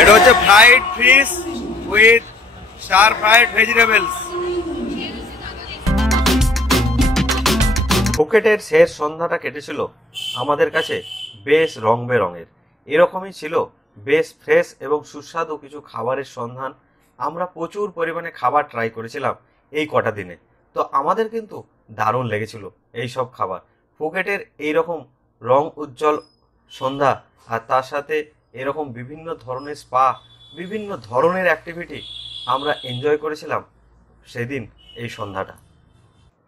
এটা হচ্ছে fried fish with stir fried vegetables. ফুকেটের শেষ সন্ধ্যাটা কেটেছিল আমাদের কাছে বেশ রং বেরঙের। এরকমই ছিল বেশ ফ্রেশ এবং সুস্বাদু কিছু খাবারের সন্ধান। আমরা প্রচুর পরিমাণে খাবার ট্রাই করেছিলাম এই কটা দিনে। তো আমাদের কিন্তু দারুণ লেগেছিল এই সব খাবার। ফুকেটের এইরকম রং উজ্জ্বল সন্ধ্যা আর তার সাথে এরকম বিভিন্ন ধরনের স্পা, বিভিন্ন ধরনের অ্যাক্টিভিটি আমরা এনজয় করেছিলাম সেদিন এই সন্ধ্যাটা।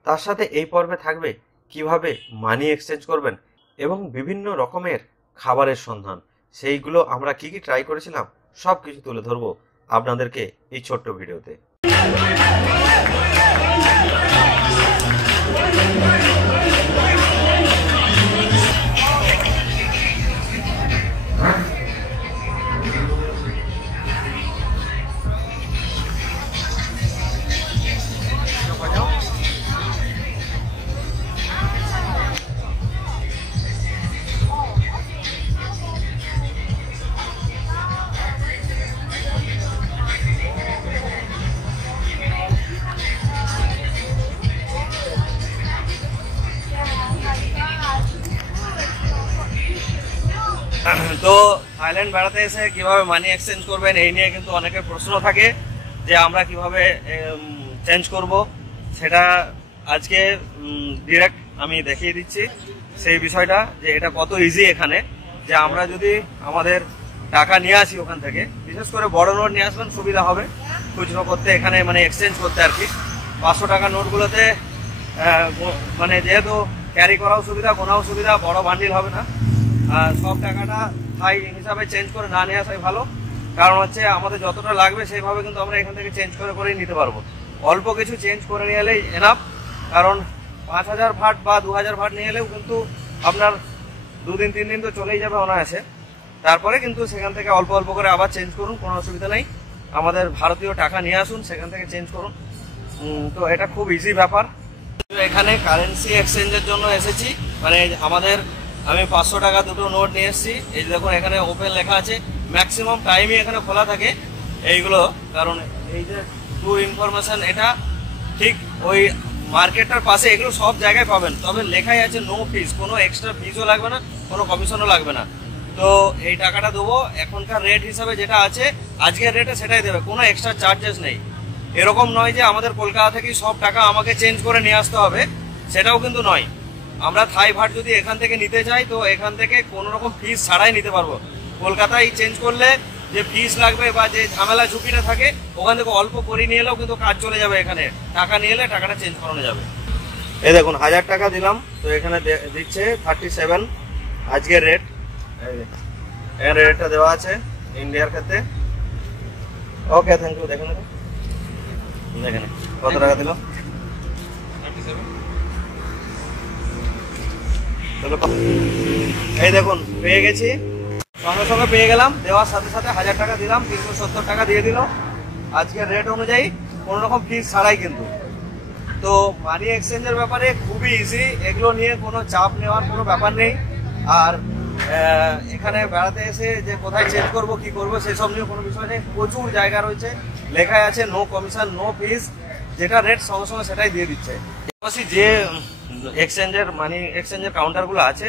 তার সাথে এই পর্বে থাকবে কিভাবে মানি এক্সচেঞ্জ করবেন এবং বিভিন্ন রকমের খাবারের সন্ধান। সেইগুলো আমরা কি কি ট্রাই করেছিলাম সব কিছু তুলে ধরবো আপনাদেরকে এই ছোট্ট ভিডিওতে। তো থাইল্যান্ড বেড়াতে এসে কিভাবে মানি এক্সচেঞ্জ করবেন এই নিয়ে কিন্তু অনেকের প্রশ্ন থাকে যে আমরা কিভাবে চেঞ্জ করব। সেটা আজকে ডিরেক্ট আমি দেখিয়ে দিচ্ছি সেই বিষয়টা, যে এটা কত ইজি এখানে। যে আমরা যদি আমাদের টাকা নিয়ে আসি ওখান থেকে, বিশেষ করে বড় নোট নিয়ে আসবেন সুবিধা হবে খুচরো করতে, এখানে মানে এক্সচেঞ্জ করতে আর কি। 500 টাকা নোটগুলোতে মানে যেহেতু ক্যারি করাও সুবিধা, গোনাও সুবিধা, বড় বান্ডিল হবে না। সব টাকাটা থাই হিসাবে চেঞ্জ করে না নিয়ে আসাই ভালো, কারণ হচ্ছে আমাদের যতটা লাগবে সেইভাবে কিন্তু আমরা এখান থেকে চেঞ্জ করেই নিতে পারবো। অল্প কিছু চেঞ্জ করে নিয়ে এলেই এনাফ, কারণ 5000 ভাট বা 2000 ভাট নিয়ে এলেও কিন্তু আপনার 2 দিন 3 দিন তো চলেই যাবে অনায়াসে। তারপরে কিন্তু সেখান থেকে অল্প অল্প করে আবার চেঞ্জ করুন, কোনো অসুবিধা নেই। আমাদের ভারতীয় টাকা নিয়ে আসুন, সেখান থেকে চেঞ্জ করুন। তো এটা খুব ইজি ব্যাপার। এখানে কারেন্সি এক্সচেঞ্জের জন্য এসেছি, মানে আমি 500 টাকা দুটো নোট নিয়ে এসেছি। এই যে দেখুন এখানে ওপেন লেখা আছে, ম্যাক্সিমাম টাইমই এখানে খোলা থাকে এইগুলো, কারণ এই যে ট্যুর ইনফরমেশন এটা ঠিক ওই মার্কেটটার পাশে, এগুলো সব জায়গায় পাবেন। তবে লেখাই আছে নো ফিস, কোনো এক্সট্রা ফিসও লাগবে না, কোনো কমিশনও লাগবে না। তো এই টাকাটা দেবো এখনকার রেট হিসাবে যেটা আছে আজকের রেটে সেটাই দেবে, কোনো এক্সট্রা চার্জেস নেই। এরকম নয় যে আমাদের কলকাতা থেকে সব টাকা আমাকে চেঞ্জ করে নিয়ে আসতে হবে, সেটাও কিন্তু নয়। আমরা থাই ভাট যদি এখান থেকে নিতে চাই তো এখান থেকে কোনো রকম ফিস ছাড়াই নিতে পারবো। কলকাতায় চেঞ্জ করলে যে ফিস লাগবে বা যে ঝামেলা ঝুঁকিটা থাকে, ওখান থেকে অল্প করে নিয়ে এলেও কিন্তু কাজ চলে যাবে। এখানে টাকা নিয়ে এলে টাকাটা চেঞ্জ করানো যাবে। এই দেখুন 1000 টাকা দিলাম, তো এখানে দিচ্ছে 37 আজকের রেট। এখানে রেটটা দেওয়া আছে ইন্ডিয়ার ক্ষেত্রে। ওকে, থ্যাংক ইউ। দেখেন কত টাকা দিল। এই দেখুন পেয়ে গেছি, সঙ্গে সঙ্গে পেয়ে গেলাম। দেওয়ার সাথে সাথে 1000 টাকা দিলাম, 370 টাকা দিয়ে দিল আজকের রেট অনুযায়ী, কোনো রকম ফিস ছাড়াই কিন্তু। তো মানি এক্সচেঞ্জের ব্যাপারে খুবই ইজি, এগুলো নিয়ে কোনো চাপ নেওয়ার কোনো ব্যাপার নেই। আর এখানে বেড়াতে এসে যে কোথায় চেঞ্জ করব কি করব সেসব নিয়ে কোনো বিষয় নেই। প্রচুর জায়গা রয়েছে, লেখাই আছে নো কমিশন নো ফিস, যেটা রেট সঙ্গে সঙ্গে সেটাই দিয়ে দিচ্ছে। যে এক্সচেঞ্জের মানি এক্সচেঞ্জের কাউন্টারগুলো আছে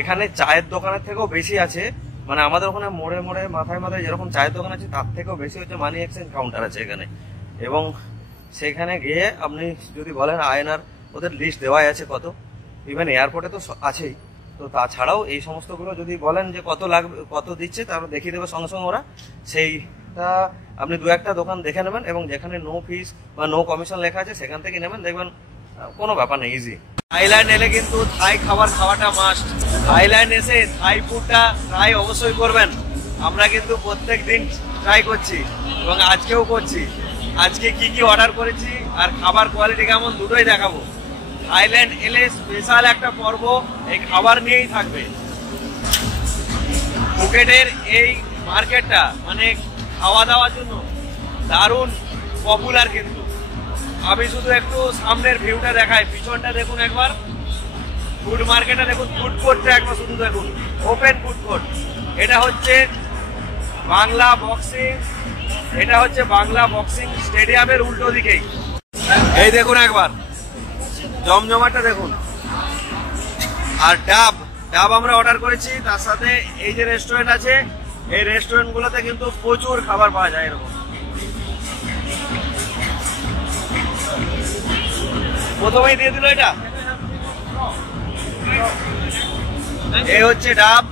এখানে চায়ের দোকানের থেকেও বেশি আছে। মানে আমাদের ওখানে মোড়ে মোড়ে মাথায় মাথায় যেরকম চায়ের দোকান আছে তার থেকেও বেশি হচ্ছে মানি এক্সচেঞ্জ কাউন্টার আছে এখানে। এবং সেখানে গিয়ে আপনি যদি বলেন আয়নার, ওদের লিস্ট দেওয়াই আছে কত, ইভেন এয়ারপোর্টে তো আছেই। তো তাছাড়াও এই সমস্তগুলো যদি বলেন যে কত লাগবে কত দিচ্ছে, তারপর দেখিয়ে দেবে সঙ্গে সঙ্গে ওরা। সেইটা আপনি 2-1টা দোকান দেখে নেবেন এবং যেখানে নো ফিস বা নো কমিশন লেখা আছে সেখান থেকে নেবেন, দেখবেন কোনো ব্যাপার নেই, ইজি। থাইল্যান্ড এলে কিন্তু থাই খাওয়াটা মাস্ট। থাইল্যান্ড এসে থাই ফুডটা ট্রাই অবশ্যই করবেন। আমরা কিন্তু প্রত্যেক দিন ট্রাই করছি এবং আজকেও করছি। আজকে কি কি অর্ডার করেছি আর খাবার কোয়ালিটি কেমন দুটোই দেখাবো। থাইল্যান্ড এলে স্পেশাল একটা পর্ব এই খাবার নিয়েই থাকবে। ফুকেটের এই মার্কেটটা মানে খাওয়া দাওয়ার জন্য দারুণ পপুলার। কিন্তু আমি শুধু একটু সামনের ভিউটা দেখাই, পিছনটা দেখুন একবার। ফুড মার্কেটটা দেখুন, ফুড কোর্টটা একবার শুধু দেখুন, ওপেন ফুড কোর্ট। এটা হচ্ছে বাংলা বক্সিং, এটা হচ্ছে বাংলা বক্সিং স্টেডিয়ামের উল্টো দিকেই। এই দেখুন একবার জমজমাটা দেখুন। আর ডাব আমরা অর্ডার করেছি, তার সাথে এই যে রেস্টুরেন্ট আছে, এই রেস্টুরেন্ট গুলোতে কিন্তু প্রচুর খাবার পাওয়া যায় এরকম। প্রথমেই দিয়ে দিল এটা, এই হচ্ছে ডাব,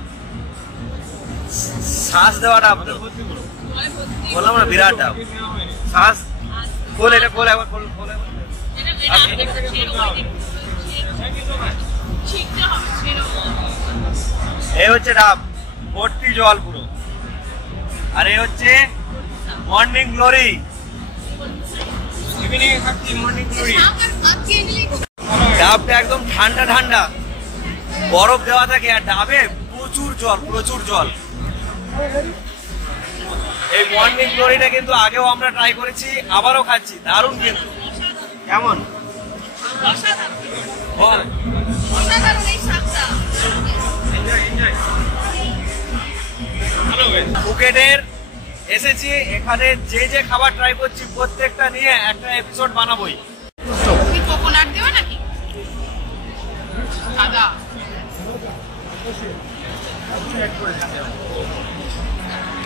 শ্বাস দেওয়া ডাব, বললাম না বিরাট ডাব। শ্বাস খোল, এটা খোল একবার, খোল। এই হচ্ছে ডাব, ভর্তি জল পুরো। আর এই হচ্ছে মর্নিং গ্লোরি, ডাবটা একদম ঠান্ডা ঠান্ডা, বরফ দেওয়া থাকে, আর ডাবে প্রচুর জল। এই মর্নিং গ্লোরিটা কিন্তু আগেও আমরা ট্রাই করেছি, আবারও খাচ্ছি, দারুণ কিন্তু। কেমন? ফুকেটের এসেছি, এখানে যে খাবার ট্রাই করছি প্রত্যেকটা নিয়ে একটা এপিসোড বানাবোই। কোকোনাট দেবে নাকি? সাদা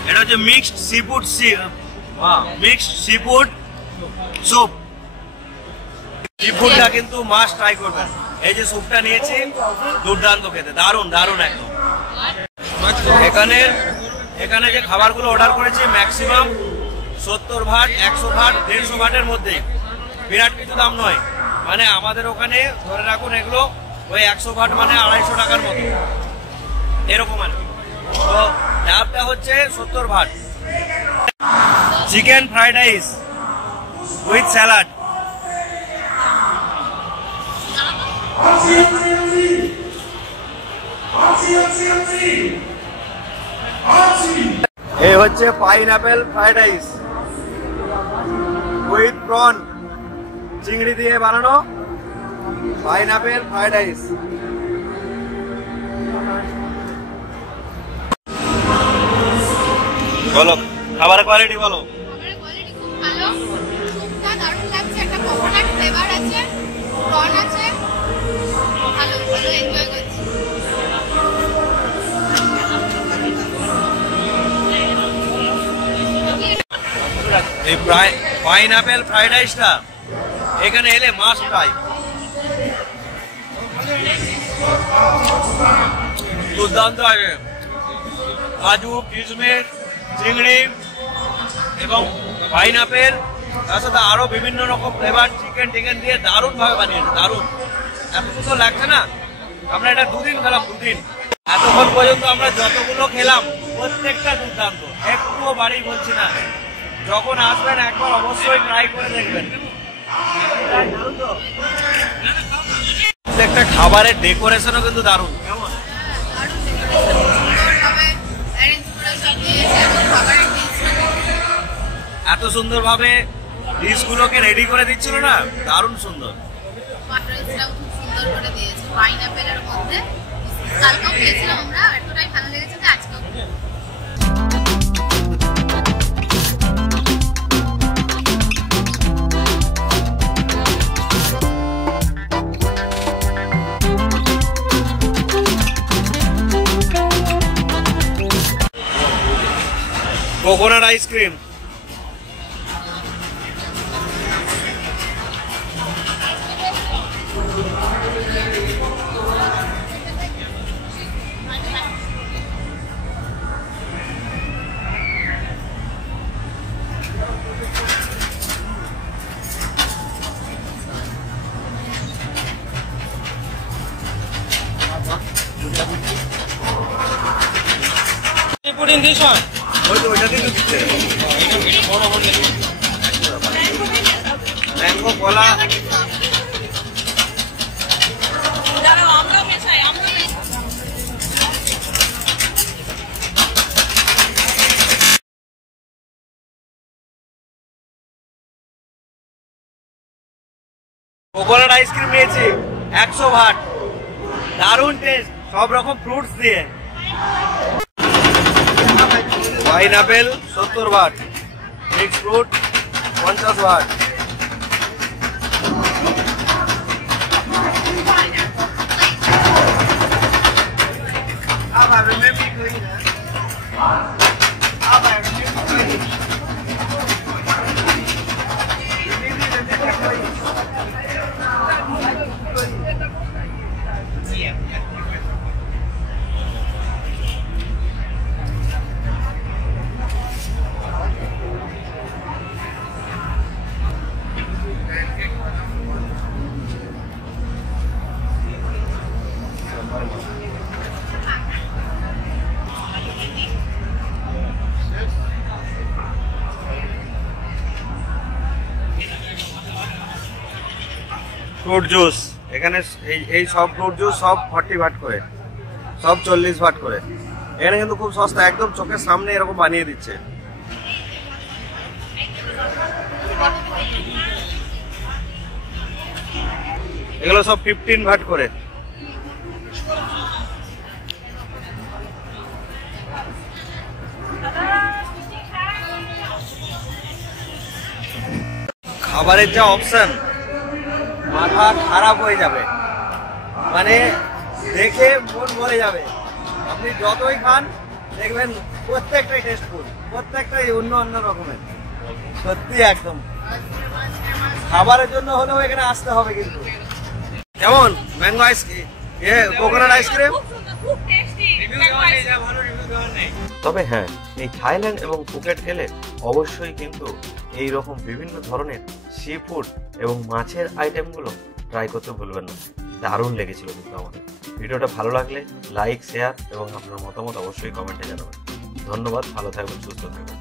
এটা হচ্ছে মিক্সড সিফুড স্যুপ। সিফুডটা কিন্তু মাস্ট ট্রাই করবেন। এই যে স্যুপটা নিয়েছি, দুর্দান্ত খেতে, দারুণ একদম। এখানে যে খাবারগুলো অর্ডার করেছি ম্যাক্সিমাম 70 ভাট, 100 ভাট, 150 ভাটের মধ্যে, বিরাট কিছু দাম নয়। মানে আমাদের ওখানে ধরে রাখুন এগুলো ওই 100 ভাট মানে 250 টাকার মতো এরকম আর কি। তো ডাবটা হচ্ছে 70 baht. Chicken fried rice with salad. এই হচ্ছে pineapple fried rice with prawn, চিংড়ি দিয়ে বানানো পাইনঅ্যাপেল ফ্রাইড রাইস। বলো খাবারের কোয়ালিটি বলো। খাবারের কোয়ালিটি খুব ভালো, সুপটা দারুণ লাগছে, একটা কোকোনাট ফ্লেভার আছে, প্রন আছে, ভালো এনজয় করছি। এই পাইনঅ্যাপেল ফ্রাইড রাইসটা এখানে এলে মাস্ট ট্রাই। দুর্দান্ত আছে, কাজু, কিশমিশ, চিংড়ি এবং পাইনঅ্যাপেল, তার সাথে আরো বিভিন্ন রকম ফ্লেভার, চিকেন দিয়ে দারুণ ভাবে বানিয়েছে, দারুণ। এত সুন্দর লাগছে না, আমরা এটা 2 দিন খেলাম, 2 দিন। এতক্ষণ পর্যন্ত আমরা যতগুলো খেলাম প্রত্যেকটা দুর্দান্ত, একটুও বাড়ি বলছি না। যখন আসবেন একবার অবশ্যই ট্রাই করে দেখবেন। প্রত্যেকটা খাবারের ডেকোরেশনও কিন্তু দারুণ। কেমন? এত সুন্দর ভাবে ডিশগুলোকে রেডি করে দিচ্ছিল না, দারুণ সুন্দর। সুন্দর করে দিয়েছে পাইনঅ্যাপেলের মধ্যে, কালকেও খেয়েছিলাম আমরা, এতটাই ভালো লেগেছে যে আজকেও। Coconut ice cream, put in this one. Mango কলা, কোকোনাট আইসক্রিম নিয়েছি 100 ভাট, দারুণ টেস্ট, সব রকম ফ্রুটস দিয়ে। Pineapple 70 but, mix fruit 50 but. Fruit juice এখানে এই সব ফ্রুট জুস সব 40 বাট করে, সব 40 বাট করে। এখানে কিন্তু খুব সস্তা, একদম চোখের সামনে এরকম বানিয়ে দিচ্ছে। এগুলো সব 15 বাট করে। খাবারের যা অপশন, মাথা খারাপ হয়ে যাবে, মানে দেখে মন ভরে যাবে। আপনি যতই খান দেখবেন প্রত্যেকটাই টেস্টফুল, প্রত্যেকটাই অন্য অন্য রকমের। সত্যি একদম খাবারের জন্য হলেও এখানে আসতে হবে। কিন্তু কেমন ম্যাঙ্গো আইসক্রিম, কোকোনাট আইসক্রিম? তবে হ্যাঁ, এই থাইল্যান্ড এবং ফুকেট গেলে অবশ্যই কিন্তু এই রকম বিভিন্ন ধরনের সি ফুড এবং মাছের আইটেমগুলো ট্রাই করতে ভুলবেন না। দারুণ লেগেছিল কিন্তু আমাদের। ভিডিওটা ভালো লাগলে লাইক, শেয়ার এবং আপনার মতামত অবশ্যই কমেন্টে জানাবেন। ধন্যবাদ, ভালো থাকবেন, সুস্থ থাকবেন।